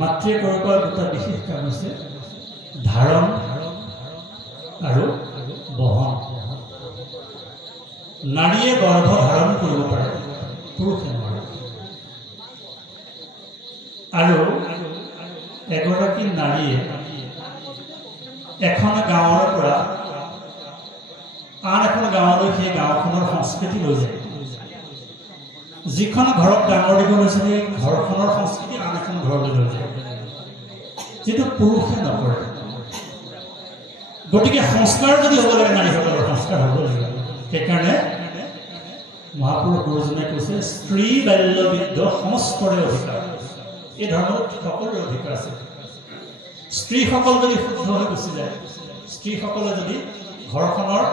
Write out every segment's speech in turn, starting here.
মাতৃয়ে কৰিব পৰা দুটা বিশেষ কাম হৈছে ধাৰণ আৰু বহন। নাৰীয়ে গৰ্ভ ধাৰণ কৰিব পাৰে, পুৰুষে নোৱাৰে। আৰু এগৰাকী নাৰীয়ে এখন গাঁৱৰ পৰা আন এখন গাঁৱলৈ সেই গাঁওখনৰ সংস্কৃতি লৈ যায়। যিখন ঘৰত ডাঙৰ দীঘল হৈছে সেই ঘৰখনৰ সংস্কৃতি আন এখন ঘৰলৈ লৈ যায়, যিটো পুৰুষে নকৰে। গতিকে সংস্কাৰ যদি হ'ব লাগে, নাৰীসকলৰ সংস্কাৰ হ'ব লাগে। সেইকাৰণে মহাপুৰুষ গুৰুজনে কৈছে স্ত্ৰী বাল্য বৃদ্ধ সমস্তৰে অধিকাৰ। এই ধৰ্মত সকলোৰে অধিকাৰ আছে। স্ত্ৰীসকল যদি শুদ্ধ হৈ গুচি যায়, স্ত্ৰীসকলে যদি ঘৰখনৰ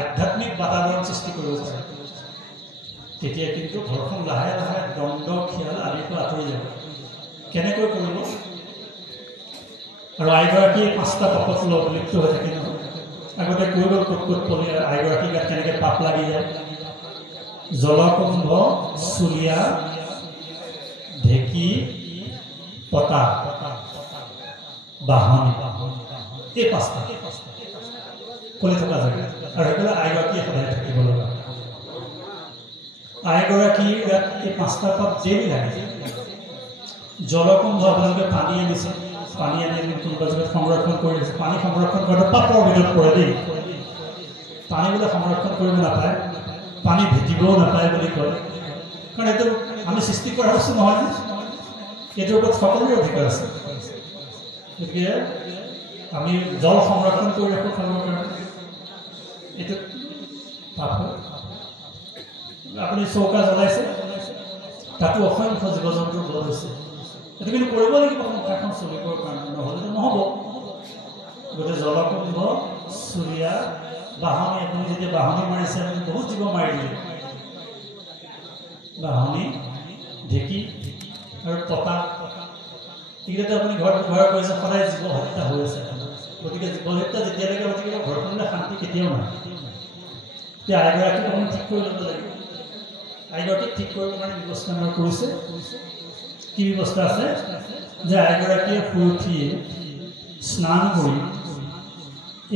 আধ্যাত্মিক বাতাবৰণ সৃষ্টি কৰিব পাৰে, তেতিয়া কিন্তু ঘৰখন লাহে লাহে দ্বন্দ্ব খিয়াল আদিৰ পৰা আঁতৰি যাব। কেনেকৈ কৰিব? আৰু আইগৰাকীয়ে 5টা পাপত লিপ্ত হৈ থাকে নহয়। আগতে কৈ গ'ল ক'ত ক'ত পলি আইগৰাকীৰ গাত কেনেকৈ পাপ লাগি যায়। জলকুম্ভ, চুলীয়া, ঢেঁকী, পতা, বাহনী, এই 5টা পলি থকা জেগা। আৰু সেইবিলাক আইগৰাকীয়ে সদায় থাকিব লগা। আইগৰাকীৰ গাত এই 5টা পাপ জেলি লাগে। জলকুম্ভ, আপোনালোকে পানী আনিছে, পানী আনি কোনোবা জেগাত সংৰক্ষণ কৰি দিছে। পানী সংৰক্ষণ কৰাটো পাপৰ ভিতৰত পৰে দেই। পানী বোলে সংৰক্ষণ কৰিব নাপায়, পানী ভেটিবও নাপায় বুলি কয়। কাৰণ এইটো আমি সৃষ্টি কৰা বস্তু নহয় যে, এইটোৰ ওপৰত সকলোৰে অধিকাৰ আছে। গতিকে আমি জল সংৰক্ষণ কৰি ৰাখোঁ খাবৰ কাৰণে, এইটো পাপ হয়। আপুনি চৌকা জ্বলাইছে, তাতো অসংখ্য জীৱ জন্তুৰ বধ হৈছে। এইটো কিন্তু কৰিব লাগিব সংসাৰখন চলিবৰ কাৰণে, নহ'লেতো নহ'ব। গতিকে জলকুম্ভ, চুলীয়া, বাহনী, আপুনি যেতিয়া বাহনী মাৰিছে আপুনি বহুত জীৱ মাৰি দিলে। বাহনী, ঢেঁকী আৰু পতা, এইকেইটাতো আপুনি ঘৰত ব্যৱহাৰ কৰিছে, সদায় জীৱ হত্যা হৈ আছে। গতিকে জীৱ হত্যা যেতিয়ালৈকে হৈ থাকিব ঘৰখনলৈ শান্তি কেতিয়াও নাই। এতিয়া আইগৰাকীক আপুনি ঠিক কৰি ল'ব লাগিব। আইগৰাকীক ঠিক কৰিবৰ কাৰণে ব্যৱস্থা আমাৰ কৰিছে। কি ব্যৱস্থা আছে? যে আইগৰাকীয়ে শুই উঠি স্নান কৰি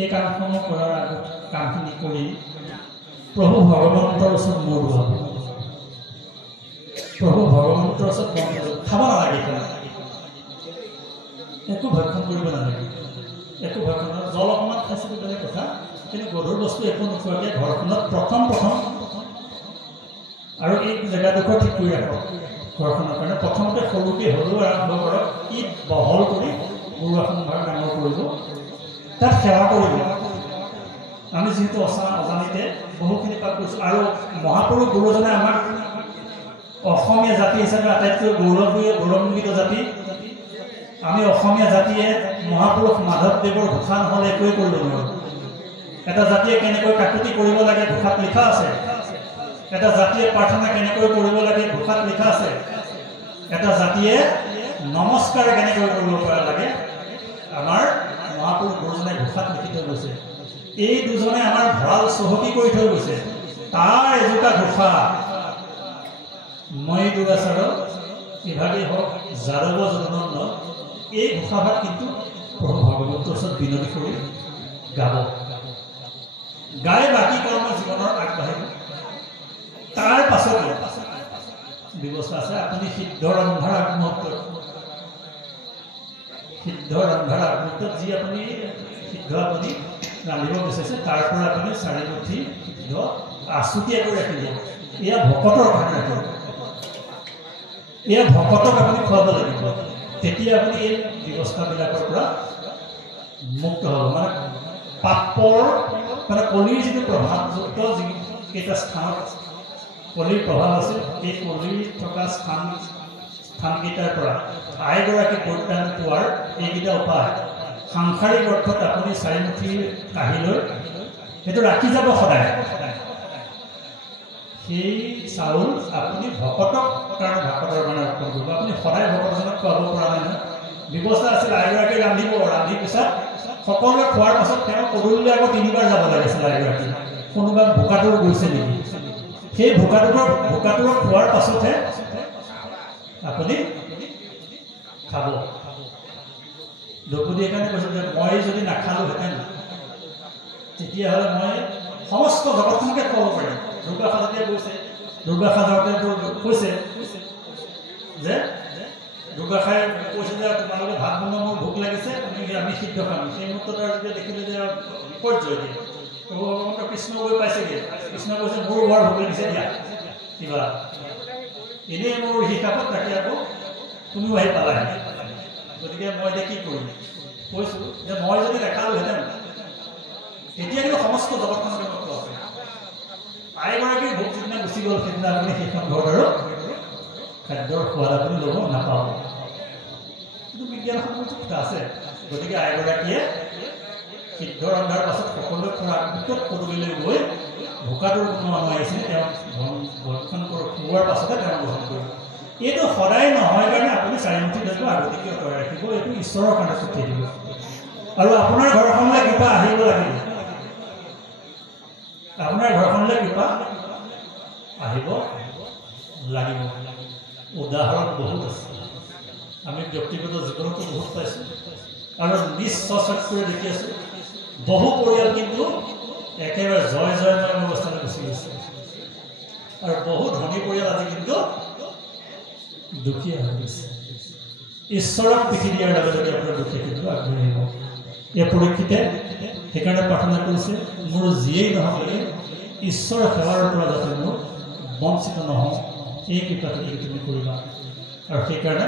এই কামসমূহ কৰাৰ আগত কামখিনি কৰি প্ৰভু ভগৱন্তৰ ওচৰত মূৰ ধুৱাব। প্ৰভু ভগৱন্তৰ ওচৰত খাব নালাগে, একো ভক্ষণ কৰিব নালাগে, একো ভক্ষণ। জল অকণমান খাইছিলোঁ বেলেগ কথা, কিন্তু গধুৰ বস্তু একো নোখোৱাকৈ ঘৰখনত প্ৰথম আৰু এই জেগাডোখৰ ঠিক কৰি ৰাখক। ঘৰখনৰ কাৰণে প্ৰথমতে সৰুকৈ হ'লেও আৰম্ভ কৰক। ই বহল কৰি গৰু আসনভাৰ ডাঙৰ কৰিব, তাত সেৱা কৰিব। আমি যিহেতু অজানিতে বহুখিনি পাপ কৰিছোঁ। আৰু মহাপুৰুষ গুৰুজনে আমাক অসমীয়া জাতি হিচাপে আটাইতকৈ গৌৰৱান্বিত জাতি। আমি অসমীয়া জাতিয়ে মহাপুৰুষ মাধৱদেৱৰ ঘোষা নহ'লে একোৱেই কৰিব নোৱাৰোঁ। এটা জাতিয়ে কেনেকৈ কাকুতি কৰিব লাগে ঘোষাত লিখা আছে। এটা জাতিয়ে প্ৰাৰ্থনা কেনেকৈ কৰিব লাগে ঘোষাত লিখা আছে। এটা জাতিয়ে নমস্কাৰ কেনেকৈ কৰিব পৰা লাগে আমাৰ মহাপুৰুষ গুৰুজনে ঘোষাত লিখি থৈ গৈছে। এই দুজনে আমাৰ ভঁৰাল চহকী কৰি থৈ গৈছে। তাৰ এজোটা ঘোষা মই দুৰাচাৰ ইভাগেই হওক যাদৱ জনন্দ, এই ঘোষাভাগ কিন্তু প্ৰভু ভগৱন্তৰ ওচৰত বিনতি কৰি গাব। গাই বাকী কৰ্ম জীৱনৰ আগবাঢ়িব। তাৰ পাছতে ব্যৱস্থা আছে। আপুনি সিদ্ধ ৰন্ধাৰ আগমুহূৰ্তত যি আপুনি সিদ্ধ আপুনি ৰান্ধিব বিচাৰিছে তাৰ পৰা আপুনি 4 মুঠি সিদ্ধ আছুতীয়াকৈ ৰাখিব। এয়া ভকতৰ কাৰণে ৰাখিব। এয়া ভকতক আপুনি খুৱাব লাগিব। তেতিয়া আপুনি এই ব্যৱস্থাবিলাকৰ পৰা মুক্ত হ'ব। মানে পাপৰ কলিৰ যিটো প্ৰভাৱযুক্ত যিকেইটা স্থানত কলিৰ প্ৰভাৱ আছে, এই কলিৰ থকা স্থানকেইটাৰ পৰা আইগৰাকী পৰিত্ৰাণ পোৱাৰ এইকেইটা উপায়। সাংসাৰিক অৰ্থত আপুনি 4 মুঠি কাঢ়ি লৈ সেইটো ৰাখি যাব সদায়। সেই চাউল আপুনি ভকতৰ কাৰণে অৰ্পণ কৰিব। আপুনি সদায় ভকতজনক খুৱাব পৰা নাই নহয়। ব্যৱস্থা আছিল আইগৰাকী ৰান্ধিব, ৰান্ধি পিছত সকলোৱে খোৱাৰ পাছত তেওঁ পদূলিলৈ আকৌ 3বাৰ যাব লাগিছিল আইগৰাকী। কোনোবা বোকাটোৰ গৈছে নেকি, সেই বোকাটোৰ খোৱাৰ পাছতহে আপুনি খাব দ্ৰৌপদীয়ে কাৰণে কৈছে যে মই যদি নাখালোহেঁতেন তেতিয়াহ'লে মই সমস্ত জগতখনকে খুৱাব পাৰিম দুৰ্বাসা যেতিয়া কৈছে দুৰ্বাসা যাওঁতে কৈছে যে দুৰ্বাসাই কৈছে যে তোমালোকে ভাত বনোৱা মোৰ ভোক লাগিছে আমি সিদ্ধ খাম সেই মুহূৰ্তত আৰু যেতিয়া দেখিলে যে বিপৰ্যয় দিয়ে ভগৱন্ত কৃষ্ণ গৈ পাইছেগৈ কৃষ্ণ কৈছে মোৰ বৰ ভোক লাগিছে দিয়া কিবা এনেই মোৰ হিচাপত ৰাখি আকৌ তুমিও আহি পালাহে গতিকে মই এতিয়া কি কৰিম কৈছোঁ যে মই যদি দেখালোহেঁতেন এতিয়া কিন্তু সমস্ত জগতখনকে মই খোৱা পাৰিম আইগৰাকীৰ ভোক যিদিনা গুচি গ'ল সেইদিনা আপুনি সেইখন ঘৰত আৰু খাদ্যৰ সোৱাদ আপুনি ল'ব নাপাব কিন্তু বিজ্ঞানসন্মত কথা আছে গতিকে আইগৰাকীয়ে সিদ্ধ ৰন্ধাৰ পাছত সকলোৱে খোৱাৰ ভিতৰত পদূলিলৈ গৈ ভোকাটোৰ কোনো মানুহ আহিছিলে তেওঁ ভক্ষণ খোৱাৰ পাছতে তেওঁ গ্ৰহণ কৰিব এইটো সদায় নহয় কাৰণে আপুনি চাৰিমুঠি দাইলটো আগতীয়াকৈ তৈয়াৰ ৰাখিব এইটো ঈশ্বৰৰ কাৰণে পঠিয়াই দিব আৰু আপোনাৰ ঘৰখনলৈ কৃপা আহিব লাগিব আপোনাৰ ঘৰখনলৈ কৃপা আহিব লাগিব উদাহৰণ বহুত আছে আমি ব্যক্তিগত জীৱনতো বহুত পাইছোঁ আৰু নিজ স্বচক্ষুৰে দেখি আছোঁ বহু পৰিয়াল কিন্তু একেবাৰে জয় জয়ময় অৱস্থালৈ গুচি গৈছে আৰু বহু ধনী পৰিয়াল আজি কিন্তু দুখীয়া হৈ গৈছে ঈশ্বৰক পিঠি দিয়াৰ লগে লগে আপোনাৰ দুখীয়া কিন্তু আগবাঢ়ি আহিব এই পৰীক্ষিতে সেইকাৰণে প্ৰাৰ্থনা কৰিছে মোৰ যিয়েই নহওক ঈশ্বৰৰ সেৱাৰ পৰা যাতে মোৰ বঞ্চিত নহওঁ এই কৃপাটো তুমি কৰিবা আৰু সেইকাৰণে